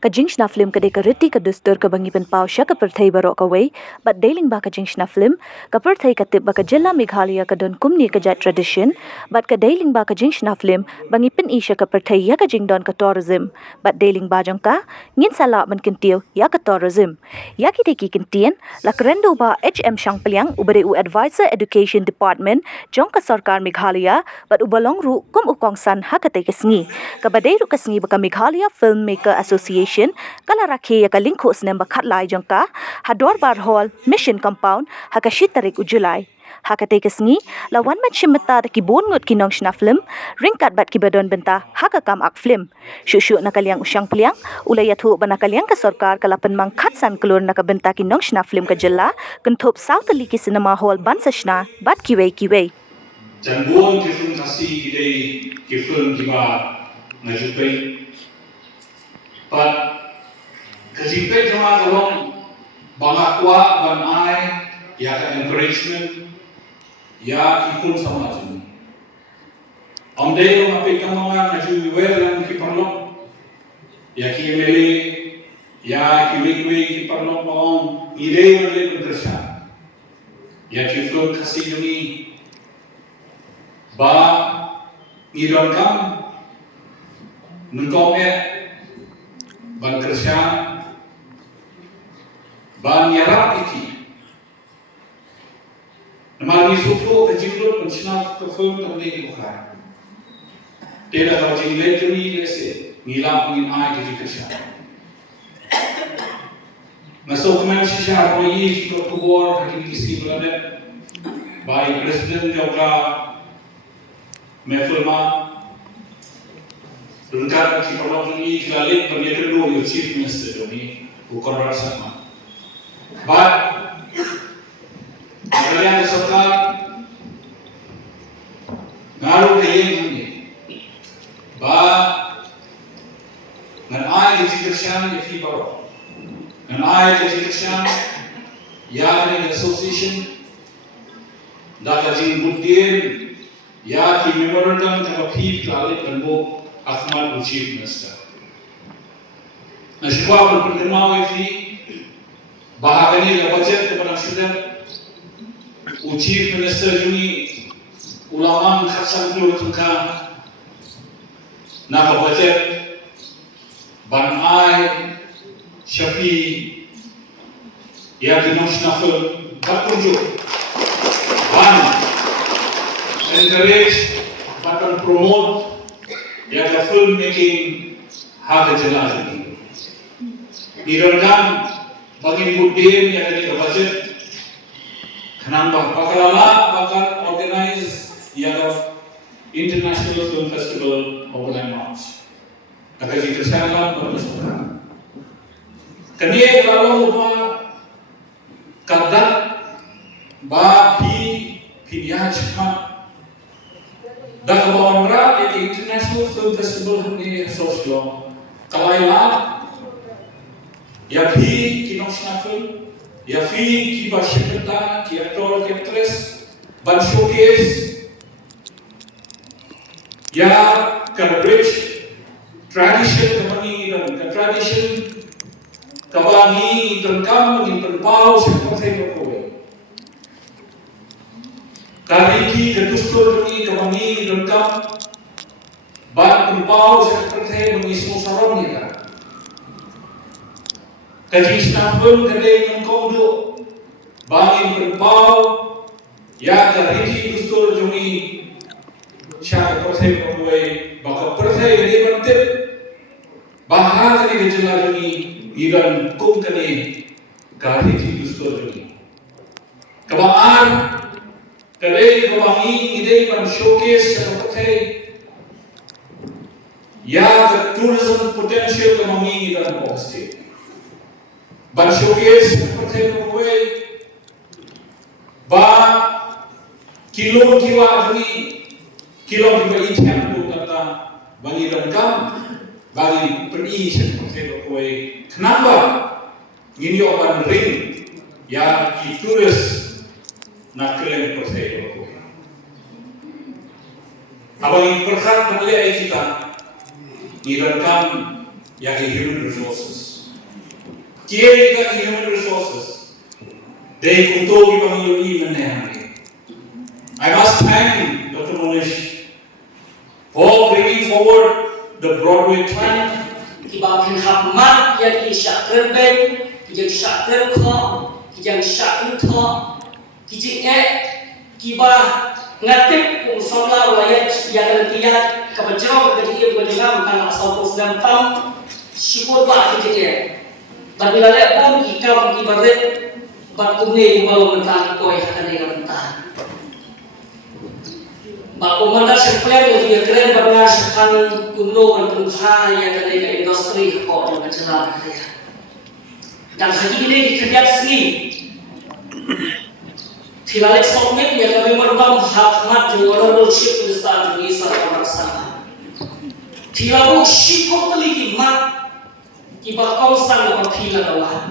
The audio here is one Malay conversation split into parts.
Ka jingshna flim ka de ka riti ka dustur ka bangi pynpaw sya ka pyrthei baroh kawei, bat de lyngba ka jingshna flim, ka pyrthei ka tip ba ka jylla Meghalaya ka don kumne ka jait tradition, bat ka de lyngba ka jingshna flim, bangi pyni sya ka pyrthei ya ka jing don ka tourism, bat de lyngba jong ka, ngin sala man kyntiew ya ka tourism. Ya kitei ki kyntien, la kren Dorbar HM Shangpliang ubare u advisor education department, Jong ka sorkar Meghalaya, bat ubalong ru kum u kongsan ha katei ka sngi. Ka badai ru ka sngi ba ka Meghalaya Filmmaker Association, kala rakhe ya ka Lynkhuh Snem ba khatlai jong ka, ha Dorbar Hall mission compound ha ka 7 tarik u Julai. Ha katei ka sngi, la wan man Shim Bynta ki bon ngut ki Nong Shna flim, ringkat bat ki badon Bynta ha ka kam ak flim. Shushu na kalyang usyang pliang, ulay yathu ba na kalyang ka sorkar kalapan mang khatsan kelur na ka Bynta ki Nong Shna flim ka jylla, kentup South Ali ki cinema hall Shna bat kawei. Jangbuan ki film kasi kitei ki film kiba ngajupai. But kajipai jama dalong bangakwa banai ya ka encouragement ya ki kun sama jini. Amde yung apit kang mga ngaju welang ki parlong ya ki emele ya ki wigwe ki parlong paong ide yung le pagkasya ya ki film kasi yungi ba ngidon kam nungkongnya ban kersya ban yarap iki namali suflo ke jinglo pensinar ke film tamde bukan tidak kalau jingle juni lese ngilang ngin ai ke kersya masuk kemen sisya royi ke kubor hakiki si beladet by Presiden Joka Mfma Rungkat ki perlu ini kelalit berniaga dulu yang chief minister ini bukan sama. But kalian sorkar ngaruh kayeng ini. Ba ngan ai jingshna ya fi baroh. Ngan ai jingshna ya ni association dah jing budien ya ki memorandum ka fi kelalit benbo Ahmad Chief Minister. Nashwa penerima wifi bahagani la budget kepada sudah Chief Minister ini ulama khasam keluar tengka nak budget banai Shafi ya di Nong Shna berkunjung ban encourage bahkan promote ya ka filmmaking ha ka jylla jini. Dironkan bagi budin ya ka budget khanan bakalala bakal organize ya ka International Film Festival overland march. Kata kita sekarang bermusyawarah. Kini kalau lupa kadat ba piniyaj dah kawan di International Film Festival ni sosial. Kawei ya Nong Shna film, ya ki Shim Bynta, ki aktor, ki aktris, ban showcase, ya ka bridge tradition kami dan ka tradition kabangi dan kam ngin pynpaw seperti kawei. Riti ke dustur ni kabangi dan kam ban pynpaw seperti mengismu sarongnya kan. Jingshna pun kadai yang kau do bangin pynpaw ya ka riti dustur jumi sya seperti kawei baka pyrthei ni bantip bahag ni jylla jumi iran kum kani ka riti dustur jumi. Kabaan kadai kawangi ide ban showcase seperti ya tourism potential kawangi dan posted ban showcase seperti kawei ba kilo kiwa juni kilo kiwa ikan tu kata bagi dan kam bagi pyni seperti kawei kenapa ngin ban ring ya ki turis nak keren percaya. Abang yang perkat menilai kita direkam yang human resources. Kia juga human resources. They kuto bang yuli menehani. I must thank Dr. Monish for bringing forward the Broadway plan. Kiba penhap mat yang kisah kerben, kijang syak kerkho, kijang syak kerkho, kijang kiba ngatik kung somla wayat yang tiap kebejarong kejian berdengar tentang asal program tam syukur bah kijang. Tapi lalu pun kita kibaret bat kumne mau mentang koi hakane mentang. Baku mana Shangpliang lebih keren karena sekarang kuno berpenghar yang ada di industri kok dengan cara dia. Dan hari ini dikerja sini. Filalik sokmet yang kami merbam hakmat juga leadership besar di sana bersama. Filalu syukur teliti mat kiba kongsan dengan filalah.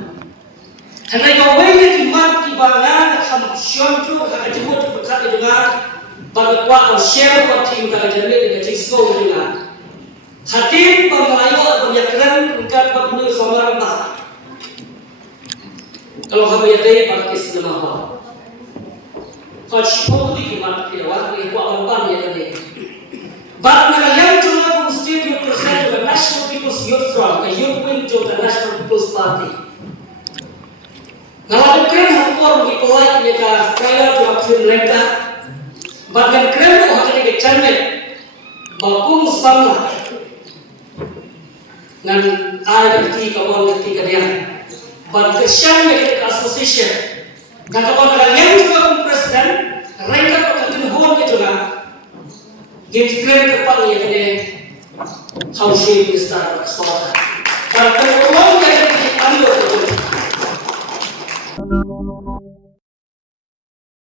Karena kawei yang mat kiba ngan ham syonju hak jemut berkat dengan Bagwa ang share ko team ka jami ka jingshna dengan hadir panglayo penyakran ungkat pagnu solar ba kalau kami yate pakis nama ba fashipo di kimat kewa ni ko ang ban ya tadi bag na yang jumlah mesti represent the National People's Youth Front ka youth wing to the National People's Party ngalamin kren hakor di polite ni ka kaya jawab lyngba bagian kren ko hakani ke channel bakum sama ngan riti kawan riti kalian bagian Shangpliang ke association dan kawan kalian juga presiden mereka akan hon ke juga jadi kren ke pang ya kene housing besar sekolah dan kemudian yang kita ambil